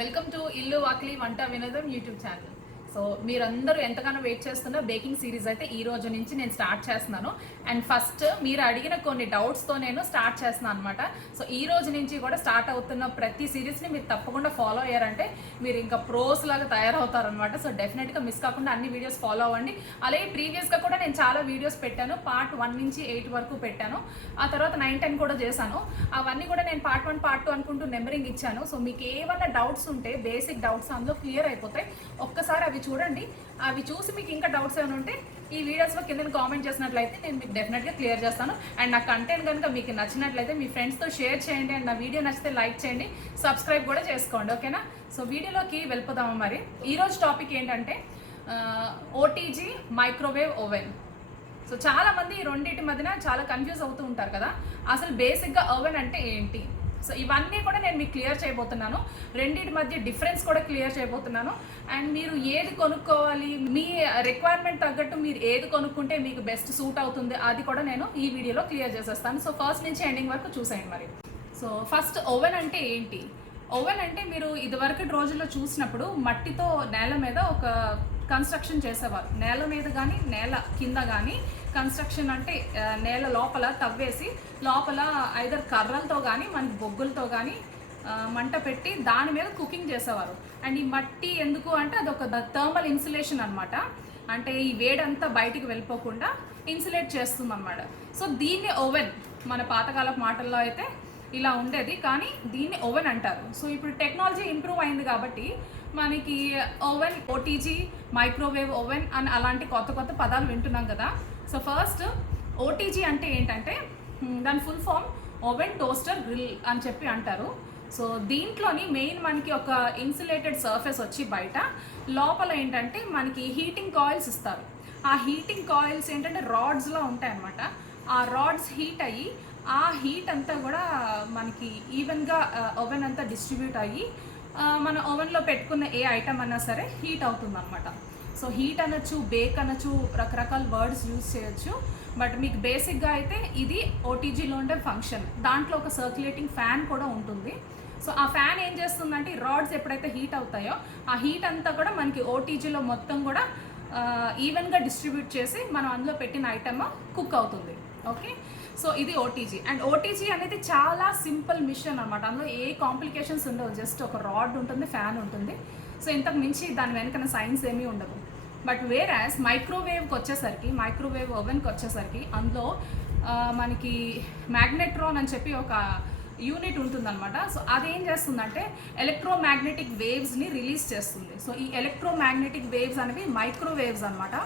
Welcome to ఇల్లు వాకిలి వంట వినోదం యూట్యూబ్ ఛానల్. సో మీరందరూ ఎంతగానో వెయిట్ చేస్తున్న బేకింగ్ సిరీస్ అయితే ఈ రోజు నుంచి నేను స్టార్ట్ చేస్తున్నాను. అండ్ ఫస్ట్ మీరు అడిగిన కొన్ని డౌట్స్తో నేను స్టార్ట్ చేస్తున్నాను అనమాట. సో ఈ రోజు నుంచి కూడా స్టార్ట్ అవుతున్న ప్రతి సిరీస్ని మీరు తప్పకుండా ఫాలో అయ్యారంటే మీరు ఇంకా ప్రోస్ లాగా తయారవుతారనమాట. సో డెఫినెట్గా మిస్ కాకుండా అన్ని వీడియోస్ ఫాలో అవ్వండి. అలాగే ప్రీవియస్గా కూడా నేను చాలా వీడియోస్ పెట్టాను. పార్ట్ 1 నుంచి 8 వరకు పెట్టాను. ఆ తర్వాత 9, 10 కూడా చేశాను. అవన్నీ కూడా నేను పార్ట్ 1, పార్ట్ 2 అనుకుంటూ నెంబరింగ్ ఇచ్చాను. సో మీకు ఏమన్నా డౌట్స్ ఉంటే బేసిక్ డౌట్స్ అందులో క్లియర్ అయిపోతాయి. ఒక్కసారి అవి చూడండి. అవి చూసి మీకు ఇంకా డౌట్స్ ఏమైనా ఉంటే ఈ వీడియోస్లో కింద కామెంట్ చేసినట్లయితే నేను మీకు డెఫినెట్గా క్లియర్ చేస్తాను. అండ్ నా కంటెంట్ కనుక మీకు నచ్చినట్లయితే మీ ఫ్రెండ్స్తో షేర్ చేయండి. అండ్ నా వీడియో నచ్చితే లైక్ చేయండి, సబ్స్క్రైబ్ కూడా చేసుకోండి. ఓకేనా? సో వీడియోలోకి వెళ్ళిపోదాము. మరి ఈరోజు టాపిక్ ఏంటంటే ఓటీజీ మైక్రోవేవ్ ఓవెన్. సో చాలామంది ఈ రెండింటి మధ్యన చాలా కన్ఫ్యూజ్ అవుతూ ఉంటారు కదా. అసలు బేసిక్గా ఓవెన్ అంటే ఏంటి? సో ఇవన్నీ కూడా నేను మీకు క్లియర్ చేయబోతున్నాను. రెండింటి మధ్య డిఫరెన్స్ కూడా క్లియర్ చేయబోతున్నాను. అండ్ మీరు ఏది కొనుక్కోవాలి, మీ రిక్వైర్మెంట్ తగ్గట్టు మీరు ఏది కొనుక్కుంటే మీకు బెస్ట్ సూట్ అవుతుంది, అది కూడా నేను ఈ వీడియోలో క్లియర్ చేసేస్తాను. సో ఫస్ట్ నుంచి ఎండింగ్ వరకు చూసేయండి. మరి సో ఫస్ట్ ఓవెన్ అంటే ఏంటి? ఓవెన్ అంటే మీరు ఇదివరకటి రోజుల్లో చూసినప్పుడు మట్టితో నేల మీద ఒక కన్స్ట్రక్షన్ చేసేవారు. నేల మీద కానీ నేల కింద కానీ కన్స్ట్రక్షన్ అంటే నేల లోపల తవ్వేసి లోపల ఐదర్ కర్రలతో కానీ మనకి బొగ్గులతో కానీ మంట పెట్టి దాని మీద కుకింగ్ చేసేవారు. అండ్ ఈ మట్టి ఎందుకు అంటే అదొక థర్మల్ ఇన్సులేషన్ అనమాట. అంటే ఈ వేడంతా బయటికి వెళ్ళిపోకుండా ఇన్సులేట్ చేస్తుంది అనమాట. సో దీన్ని ఓవెన్, మన పాతకాలపు మాటల్లో అయితే ఇలా ఉండేది, కానీ దీన్ని ఓవెన్ అంటారు. సో ఇప్పుడు టెక్నాలజీ ఇంప్రూవ్ అయింది కాబట్టి మనకి ఓవెన్, ఓటీజీ, మైక్రోవేవ్ ఓవెన్ అని అలాంటి కొత్త కొత్త పదాలు వింటున్నాం కదా. సో ఫస్ట్ ఓటీజీ అంటే ఏంటంటే దాని full form oven toaster grill అని చెప్పి అంటారు. సో దీంట్లోని మెయిన్ మనకి ఒక ఇన్సులేటెడ్ సర్ఫేస్ వచ్చి బయట లోపల ఏంటంటే మనకి హీటింగ్ కాయిల్స్ ఇస్తారు. ఆ హీటింగ్ కాయిల్స్ ఏంటంటే రాడ్స్లో ఉంటాయి అన్నమాట. ఆ రాడ్స్ హీట్ అయ్యి ఆ హీట్ అంతా కూడా మనకి ఈవెన్గా ఓవెన్ అంతా డిస్ట్రిబ్యూట్ అయ్యి మన ఓవెన్లో పెట్టుకున్న ఏ ఐటమ్ అన్నా సరే హీట్ అవుతుంది అనమాట. సో హీట్ అనొచ్చు, బేక్ అనొచ్చు, రకరకాల వర్డ్స్ యూజ్ చేయొచ్చు. బట్ మీకు బేసిక్గా అయితే ఇది ఓటీజీలో ఉండే ఫంక్షన్. దాంట్లో ఒక సర్క్యులేటింగ్ ఫ్యాన్ కూడా ఉంటుంది. సో ఆ ఫ్యాన్ ఏం చేస్తుందంటే రాడ్స్ ఎప్పుడైతే హీట్ అవుతాయో ఆ హీట్ అంతా కూడా మనకి ఓటీజీలో మొత్తం కూడా ఈవెన్గా డిస్ట్రిబ్యూట్ చేసి మనం అందులో పెట్టిన ఐటమ్ కుక్ అవుతుంది. ఓకే, సో ఇది ఓటీజీ. అండ్ ఓటీజీ అనేది చాలా సింపుల్ మిషన్ అనమాట. అందులో ఏ కాంప్లికేషన్స్ ఉండవు. జస్ట్ ఒక రాడ్ ఉంటుంది, ఫ్యాన్ ఉంటుంది. సో ఇంతకు మించి దాని వెనకన సైన్స్ ఏమీ ఉండదు. బట్ వేరాస్ మైక్రోవేవ్కి వచ్చేసరికి, మైక్రోవేవ్ ఓవెన్కి వచ్చేసరికి అందులో మనకి మ్యాగ్నెట్రాన్ అని చెప్పి ఒక యూనిట్ ఉంటుందన్నమాట. సో అదేం చేస్తుందంటే ఎలక్ట్రోమాగ్నెటిక్ వేవ్స్ని రిలీజ్ చేస్తుంది. సో ఈ ఎలక్ట్రోమాగ్నెటిక్ వేవ్స్ అనేవి మైక్రోవేవ్స్ అనమాట.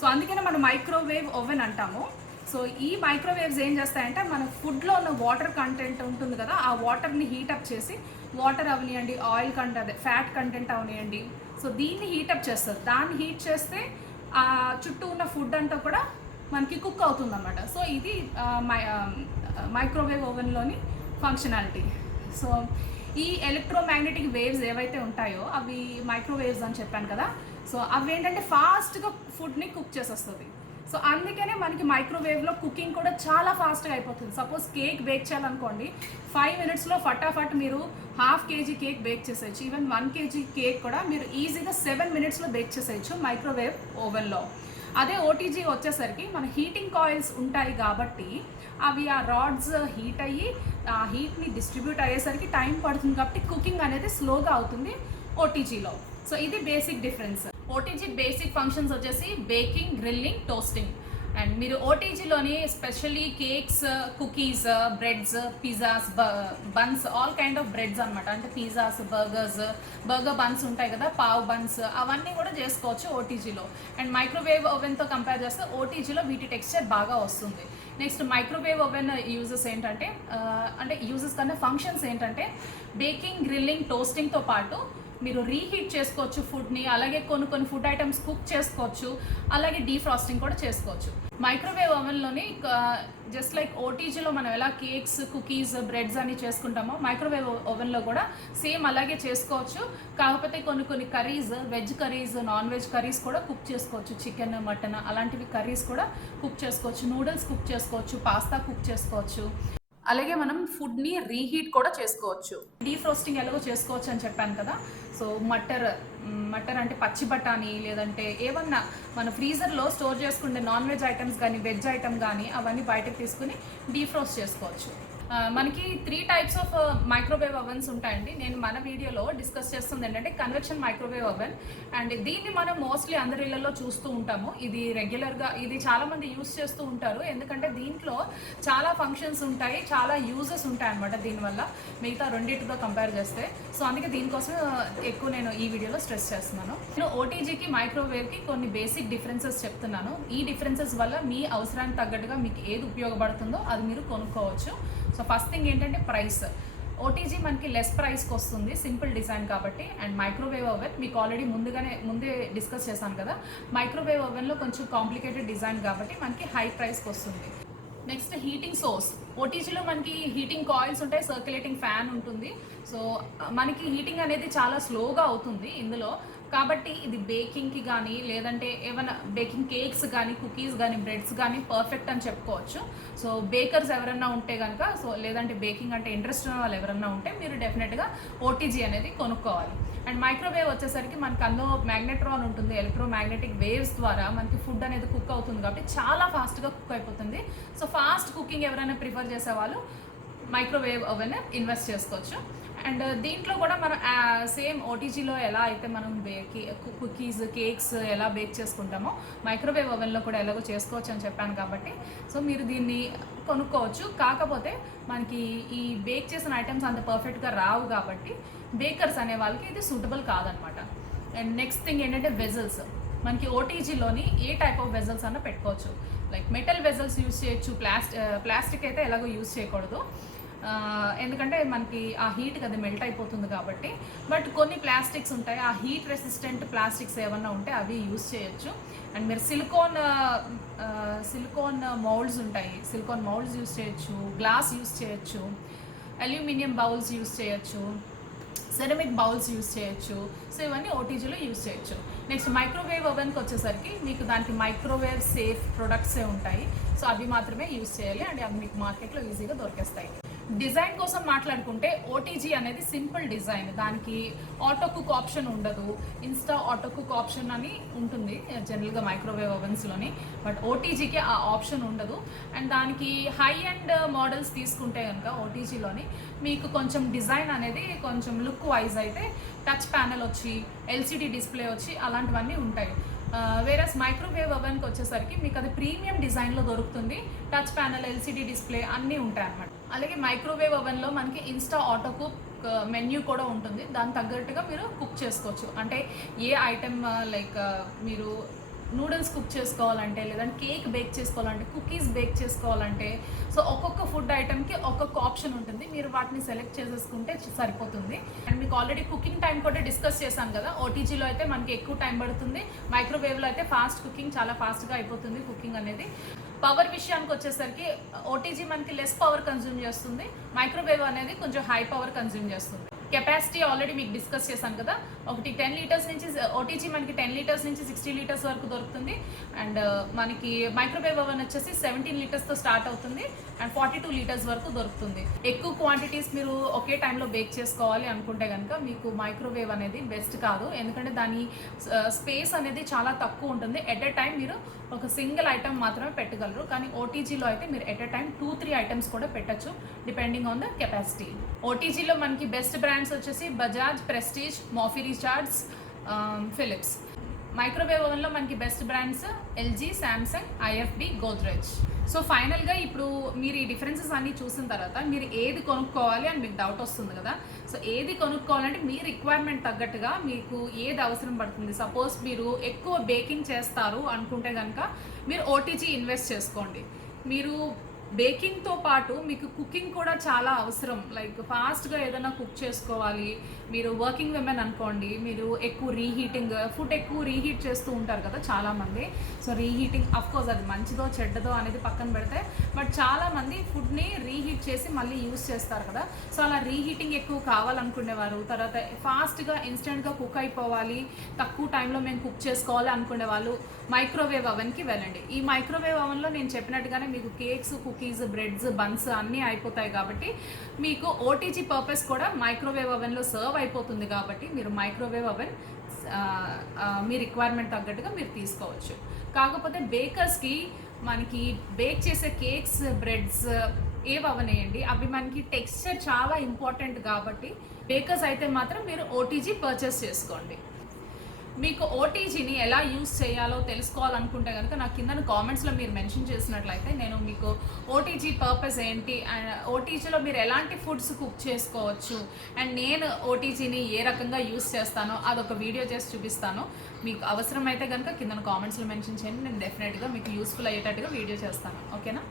సో అందుకనే మనం మైక్రోవేవ్ ఓవెన్ అంటాము. సో ఈ మైక్రోవేవ్స్ ఏం చేస్తాయంటే మన ఫుడ్లో ఉన్న వాటర్ కంటెంట్ ఉంటుంది కదా, ఆ వాటర్ని హీటప్ చేసి, వాటర్ అవనియండి, ఆయిల్ కంటెంట్, అదే ఫ్యాట్ కంటెంట్ అవనియండి, సో దీన్ని హీటప్ చేస్తారు. దాన్ని హీట్ చేస్తే ఆ చుట్టూ ఉన్న ఫుడ్ అంతా కూడా మనకి కుక్ అవుతుంది అన్నమాట. సో ఇది మైక్రోవేవ్ ఓవెన్లోని ఫంక్షనాలిటీ. సో ఈ ఎలక్ట్రోమాగ్నెటిక్ వేవ్స్ ఏవైతే ఉంటాయో అవి మైక్రోవేవ్స్ అని చెప్పాను కదా. సో అవి ఏంటంటే ఫాస్ట్గా ఫుడ్ని కుక్ చేసేస్తుంది. సో అందుకనే మనకి మైక్రోవేవ్లో కుకింగ్ కూడా చాలా ఫాస్ట్గా అయిపోతుంది. సపోజ్ కేక్ బేక్ చేయాలనుకోండి, 5 మినిట్స్లో ఫటాఫట్ మీరు 1/2 kg కేక్ బేక్ చేసేయచ్చు. ఈవెన్ 1 kg కేక్ కూడా మీరు ఈజీగా 7 మినిట్స్లో బేక్ చేసేయచ్చు మైక్రోవేవ్ ఓవెన్లో. అదే ఓటీజీ వచ్చేసరికి మన హీటింగ్ కాయిల్స్ ఉంటాయి కాబట్టి అవి ఆ రాడ్స్ హీట్ అయ్యి ఆ హీట్ని డిస్ట్రిబ్యూట్ అయ్యేసరికి టైం పడుతుంది కాబట్టి కుకింగ్ అనేది స్లోగా అవుతుంది ఓటీజీలో. సో ఇది basic difference. OTG basic functions వచ్చేసి బేకింగ్, గ్రిల్లింగ్, టోస్టింగ్. అండ్ మీరు ఓటీజీలోని specially cakes, cookies, breads, pizzas, buns, all kind of breads అనమాట. అంటే పిజ్జాస్, బర్గర్ బన్స్ ఉంటాయి కదా, పావ్ బన్స్, అవన్నీ కూడా చేసుకోవచ్చు ఓటీజీలో. అండ్ మైక్రోవేవ్ ఓవెన్తో కంపేర్ చేస్తే ఓటీజీలో వీటి టెక్స్చర్ బాగా వస్తుంది. నెక్స్ట్ మైక్రోవేవ్ ఓవెన్ యూజెస్ ఏంటంటే, అంటే యూజెస్ కన్నా ఫంక్షన్స్ ఏంటంటే బేకింగ్, గ్రిల్లింగ్, టోస్టింగ్తో పాటు మీరు రీహీట్ చేసుకోవచ్చు ఫుడ్ని. అలాగే కొన్ని ఫుడ్ ఐటమ్స్ కుక్ చేసుకోవచ్చు. అలాగే డీఫ్రాస్టింగ్ కూడా చేసుకోవచ్చు. మైక్రోవేవ్ ఓవెన్లోని జస్ట్ లైక్ ఓటీజీలో మనం ఎలా కేక్స్, కుకీస్, బ్రెడ్స్ అని చేసుకుంటామో మైక్రోవేవ్ ఓవెన్లో కూడా సేమ్ అలాగే చేసుకోవచ్చు. కాకపోతే కొన్ని curries, veg curries, non veg curries కూడా కుక్ చేసుకోవచ్చు. చికెన్, మటన్ అలాంటివి కర్రీస్ కూడా కుక్ చేసుకోవచ్చు. నూడిల్స్ కుక్ చేసుకోవచ్చు, పాస్తా కుక్ చేసుకోవచ్చు. అలాగే మనం ఫుడ్ని రీహీట్ కూడా చేసుకోవచ్చు. డీఫ్రోస్టింగ్ ఎలాగో చేసుకోవచ్చు అని చెప్పాను కదా. సో మటర్ అంటే పచ్చి బఠానీ లేదంటే ఏమన్నా మన ఫ్రీజర్లో స్టోర్ చేసుకునే నాన్ వెజ్ ఐటమ్స్ కానీ వెజ్ ఐటమ్ కానీ అవన్నీ బయటకు తీసుకుని డీఫ్రోస్ట్ చేసుకోవచ్చు. మనకి 3 టైప్స్ ఆఫ్ మైక్రోవేవ్ ఓవెన్స్ ఉంటాయండి. నేను మన వీడియోలో డిస్కస్ చేస్తుంది ఏంటంటే కన్వెక్షన్ మైక్రోవేవ్ ఓవెన్. అండ్ దీన్ని మనం మోస్ట్లీ అందరి ఇళ్లలో చూస్తూ ఉంటాము. ఇది రెగ్యులర్గా ఇది చాలామంది యూస్ చేస్తూ ఉంటారు. ఎందుకంటే దీంట్లో చాలా ఫంక్షన్స్ ఉంటాయి, చాలా యూజెస్ ఉంటాయి అనమాట దీనివల్ల మిగతా రెండింటితో కంపేర్ చేస్తే. సో అందుకే దీనికోసం ఎక్కువ నేను ఈ వీడియోలో స్ట్రెస్ చేస్తున్నాను. నేను ఓటీజీకి మైక్రోవేవ్కి కొన్ని బేసిక్ డిఫరెన్సెస్ చెప్తున్నాను. ఈ డిఫరెన్సెస్ వల్ల మీ అవసరానికి తగ్గట్టుగా మీకు ఏది ఉపయోగపడుతుందో అది మీరు కొనుక్కోవచ్చు. సో ఫస్ట్ థింగ్ ఏంటంటే ప్రైస్. ఓటీజీ మనకి లెస్ ప్రైస్కి వస్తుంది, సింపుల్ డిజైన్ కాబట్టి. అండ్ మైక్రోవేవ్ ఓవెన్ మీకు ఆల్రెడీ ముందే డిస్కస్ చేశాను కదా, మైక్రోవేవ్ ఓవెన్లో కొంచెం కాంప్లికేటెడ్ డిజైన్ కాబట్టి మనకి హై ప్రైస్కి వస్తుంది. Next heating source. ఓటీజీలో మనకి హీటింగ్ కాయిల్స్ ఉంటాయి, సర్క్యులేటింగ్ ఫ్యాన్ ఉంటుంది. సో మనకి హీటింగ్ అనేది చాలా స్లోగా అవుతుంది ఇందులో. కాబట్టి ఇది బేకింగ్కి కానీ లేదంటే ఏమైనా బేకింగ్ కేక్స్ కానీ కుకీస్ కానీ బ్రెడ్స్ కానీ పర్ఫెక్ట్ అని చెప్పుకోవచ్చు. సో బేకర్స్ ఎవరన్నా ఉంటే కనుక, సో లేదంటే బేకింగ్ అంటే ఇంట్రెస్ట్ ఉన్న వాళ్ళు ఎవరన్నా ఉంటే మీరు డెఫినెట్గా ఓటీజీ అనేది కొనుక్కోవాలి. అండ్ మైక్రోవేవ్ వచ్చేసరికి మనకి అందులో మ్యాగ్నెట్రాన్ ఉంటుంది, ఎలక్ట్రోమాగ్నెటిక్ వేవ్స్ ద్వారా మనకి ఫుడ్ అనేది కుక్ అవుతుంది కాబట్టి చాలా ఫాస్ట్గా కుక్ అయిపోతుంది. సో ఫాస్ట్ కుకింగ్ ఎవరైనా ప్రిఫర్ చేసే వాళ్ళు మైక్రోవేవ్ ఓవెన్ ఇన్వెస్ట్ చేసుకోవచ్చు. అండ్ దీంట్లో కూడా మనం సేమ్ ఓటీజీలో ఎలా అయితే మనం కుకీస్ కేక్స్ ఎలా బేక్ చేసుకుంటామో మైక్రోవేవ్ ఓవెన్లో కూడా ఎలాగో చేసుకోవచ్చు అని చెప్పాను కాబట్టి సో మీరు దీన్ని కొనుక్కోవచ్చు. కాకపోతే మనకి ఈ బేక్ చేసిన ఐటమ్స్ అంత పర్ఫెక్ట్గా రావు కాబట్టి బేకర్స్ అనే వాళ్ళకి ఇది సూటబుల్ కాదనమాట. అండ్ నెక్స్ట్ థింగ్ ఏంటంటే వెజల్స్. మనకి ఓటీజీలోని ఏ టైప్ ఆఫ్ వెజల్స్ అన్న పెట్టుకోవచ్చు. లైక్ మెటల్ వెజల్స్ యూస్ చేయొచ్చు, ప్లాస్టిక్ అయితే ఎలాగో యూస్ చేయకూడదు. ఎందుకంటే మనకి ఆ హీట్కి అది మెల్ట్ అయిపోతుంది కాబట్టి. బట్ కొన్ని ప్లాస్టిక్స్ ఉంటాయి, ఆ హీట్ రెసిస్టెంట్ ప్లాస్టిక్స్ ఏమన్నా ఉంటే అవి యూస్ చేయొచ్చు. అండ్ మీరు సిలికాన్ మౌల్డ్స్ ఉంటాయి, సిలికాన్ మౌల్డ్స్ యూస్ చేయొచ్చు, గ్లాస్ యూస్ చేయొచ్చు, అల్యూమినియం బౌల్స్ యూస్ చేయొచ్చు, సెరమిక్ బౌల్స్ యూస్ చేయొచ్చు. సో ఇవన్నీ ఓటీజీలో యూస్ చేయొచ్చు. నెక్స్ట్ మైక్రోవేవ్ ఓవెన్కి వచ్చేసరికి మీకు దానికి మైక్రోవేవ్ సేఫ్ ప్రొడక్ట్సే ఉంటాయి. సో అవి మాత్రమే యూస్ చేయాలి అండ్ అవి మీకు మార్కెట్లో ఈజీగా దొరికేస్తాయి. డిజైన్ కోసం మాట్లాడుకుంటే ఓటీజీ అనేది సింపుల్ డిజైన్, దానికి ఆటో కుక్ ఆప్షన్ ఉండదు. ఇన్స్టా ఆటో కుక్ ఆప్షన్ అని ఉంటుంది జనరల్గా మైక్రోవేవ్ ఓవెన్స్లోని, బట్ ఓటీజీకి ఆ ఆప్షన్ ఉండదు. అండ్ దానికి హై అండ్ మోడల్స్ తీసుకుంటే కనుక ఓటీజీలోని మీకు కొంచెం డిజైన్ అనేది కొంచెం లుక్ వైజ్ అయితే టచ్ ప్యానెల్ వచ్చి ఎల్సిడి డిస్ప్లే వచ్చి అలాంటివన్నీ ఉంటాయి. వేరస్ మైక్రోవేవ్ ఓవెన్కి వచ్చేసరికి మీకు అది ప్రీమియం డిజైన్లో దొరుకుతుంది, టచ్ ప్యానెల్ ఎల్సిడి డిస్ప్లే అన్నీ ఉంటాయి అన్నమాట. అలాగే మైక్రోవేవ్ ఓవెన్లో మనకి ఇన్స్టా ఆటో కుక్ మెన్యూ కూడా ఉంటుంది, దానికి తగ్గట్టుగా మీరు కుక్ చేసుకోవచ్చు. అంటే ఏ ఐటెం లైక్ మీరు నూడిల్స్ కుక్ చేసుకోవాలంటే లేదంటే కేక్ బేక్ చేసుకోవాలంటే కుకీస్ బేక్ చేసుకోవాలంటే సో ఒక్కొక్క ఫుడ్ ఐటమ్కి ఒక్కొక్క ఆప్షన్ ఉంటుంది, మీరు వాటిని సెలెక్ట్ చేసేసుకుంటే సరిపోతుంది. అండ్ మీకు ఆల్రెడీ కుకింగ్ టైం కూడా డిస్కస్ చేశాను కదా, ఓటీజీలో అయితే మనకి ఎక్కువ టైం పడుతుంది, మైక్రోవేవ్లో అయితే ఫాస్ట్ కుకింగ్ చాలా ఫాస్ట్గా అయిపోతుంది కుకింగ్ అనేది. పవర్ విషయానికి వచ్చేసరికి ఓటీజీ మనకి లెస్ పవర్ కన్జ్యూమ్ చేస్తుంది, మైక్రోవేవ్ అనేది కొంచెం హై పవర్ కన్జ్యూమ్ చేస్తుంది. కెపాసిటీ ఆల్రెడీ మీకు డిస్కస్ చేశాను కదా, ఒకటి 10 లీటర్స్ నుంచి ఓటీజీ మనకి 10 లీటర్స్ నుంచి 60 లీటర్స్ వరకు దొరుకుతుంది. అండ్ మనకి మైక్రోవేవ్ ఓవెన్ వచ్చేసి 17 లీటర్స్తో స్టార్ట్ అవుతుంది అండ్ 42 లీటర్స్ వరకు దొరుకుతుంది. ఎక్కువ క్వాంటిటీస్ మీరు ఒకే టైంలో బేక్ చేసుకోవాలి అనుకుంటే కనుక మీకు మైక్రోవేవ్ అనేది బెస్ట్ కాదు, ఎందుకంటే దాని స్పేస్ అనేది చాలా తక్కువ ఉంటుంది. ఎట్ ఎ టైం మీరు ఒక సింగిల్ ఐటమ్ మాత్రమే పెట్టగలరు, కానీ ఓటీజీలో అయితే మీరు ఎట్ ఎ టైం 2-3 ఐటమ్స్ కూడా పెట్టచ్చు డిపెండింగ్ ఆన్ ద కెపాసిటీ. ఓటీజీలో మనకి బెస్ట్ బ్రాండ్స్ వచ్చేసి బజాజ్, ప్రెస్టీజ్, మాఫీ రీచార్డ్స్, ఫిలిప్స్. మైక్రోవేవ్ ఓవెన్లో మనకి best brands LG, Samsung, IFB, Godrej. So ఫైనల్గా ఇప్పుడు మీరు ఈ డిఫరెన్సెస్ అన్నీ చూసిన తర్వాత మీరు ఏది కొనుక్కోవాలి అని మీకు డౌట్ వస్తుంది కదా. సో ఏది కొనుక్కోవాలంటే మీ రిక్వైర్మెంట్ తగ్గట్టుగా మీకు ఏది అవసరం పడుతుంది. సపోజ్ మీరు ఎక్కువ బేకింగ్ చేస్తారు అనుకుంటే కనుక మీరు ఓటీజీ ఇన్వెస్ట్ చేసుకోండి. మీరు బేకింగ్తో పాటు మీకు కుకింగ్ కూడా చాలా అవసరం, లైక్ ఫాస్ట్గా ఏదైనా కుక్ చేసుకోవాలి. మీరు వర్కింగ్ విమెన్ అనుకోండి, మీరు ఎక్కువ ఫుడ్ ఎక్కువ రీహీట్ చేస్తూ ఉంటారు కదా చాలామంది. సో రీహీటింగ్ అఫ్కోర్స్ అది మంచిదో చెడ్డదో అనేది పక్కన పెడితే, బట్ చాలామంది ఫుడ్ని రీహీట్ చేసి మళ్ళీ యూస్ చేస్తారు కదా. సో అలా రీహీటింగ్ ఎక్కువ కావాలనుకునేవారు, తర్వాత ఫాస్ట్గా ఇన్స్టెంట్గా కుక్ అయిపోవాలి, తక్కువ టైంలో మేము కుక్ చేసుకోవాలి అనుకునే వాళ్ళు మైక్రోవేవ్ ఓవెన్కి వెళ్ళండి. ఈ మైక్రోవేవ్ ఓవెన్లో నేను చెప్పినట్టుగానే మీకు cakes, cookies cookies, breads, buns అన్నీ అయిపోతాయి కాబట్టి మీకు ఓటీజీ పర్పస్ కూడా మైక్రోవేవ్ ఓవెన్లో సర్వ్ అయిపోతుంది కాబట్టి మీరు మైక్రోవేవ్ ఓవెన్ మీ రిక్వైర్మెంట్ తగ్గట్టుగా మీరు తీసుకోవచ్చు. కాకపోతే బేకర్స్కి మనకి బేక్ చేసే కేక్స్, బ్రెడ్స్ ఏవనేయండి అవి మనకి టెక్స్చర్ చాలా ఇంపార్టెంట్ కాబట్టి బేకర్స్ అయితే మాత్రం మీరు ఓటీజీ పర్చేస్ చేసుకోండి. మీకు ఓటీజీని ఎలా యూస్ చేయాలో తెలుసుకోవాలనుకుంటే కనుక నాకు కింద కామెంట్స్లో మీరు మెన్షన్ చేసినట్లయితే నేను మీకు ఓటీజీ పర్పస్ ఏంటి అండ్ ఓటీజీలో మీరు ఎలాంటి ఫుడ్స్ కుక్ చేసుకోవచ్చు అండ్ నేను ఓటీజీని ఏ రకంగా యూస్ చేస్తానో అదొక వీడియో చేసి చూపిస్తాను. మీకు అవసరమైతే కనుక కింద కామెంట్స్లో మెన్షన్ చేయండి, నేను డెఫినెట్గా మీకు యూస్ఫుల్ అయ్యేటట్టుగా వీడియో చేస్తాను. ఓకేనా?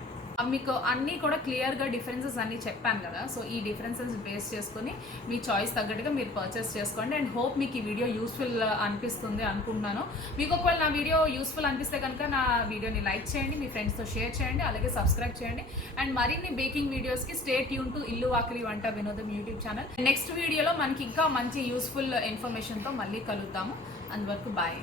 మీకు అన్నీ కూడా క్లియర్గా డిఫరెన్సెస్ అన్నీ చెప్పాను కదా. సో ఈ డిఫరెన్సెస్ బేస్ చేసుకొని మీ చాయిస్ తగ్గట్టుగా మీరు పర్చేస్ చేసుకోండి. అండ్ హోప్ మీకు ఈ వీడియో యూస్ఫుల్ అనిపిస్తుంది అనుకుంటున్నాను. మీకు ఒకవేళ నా వీడియో యూస్ఫుల్ అనిపిస్తే కనుక నా వీడియోని లైక్ చేయండి, మీ ఫ్రెండ్స్తో షేర్ చేయండి, అలాగే సబ్స్క్రైబ్ చేయండి. అండ్ మరిన్ని బేకింగ్ వీడియోస్కి స్టే ట్యూన్ టు ఇల్లు వాకిలి వంట వినోదం యూట్యూబ్ ఛానల్. నెక్స్ట్ వీడియోలో మనకి ఇంకా మంచి యూస్ఫుల్ ఇన్ఫర్మేషన్తో మళ్ళీ కలుద్దాము. అందువరకు బాయ్.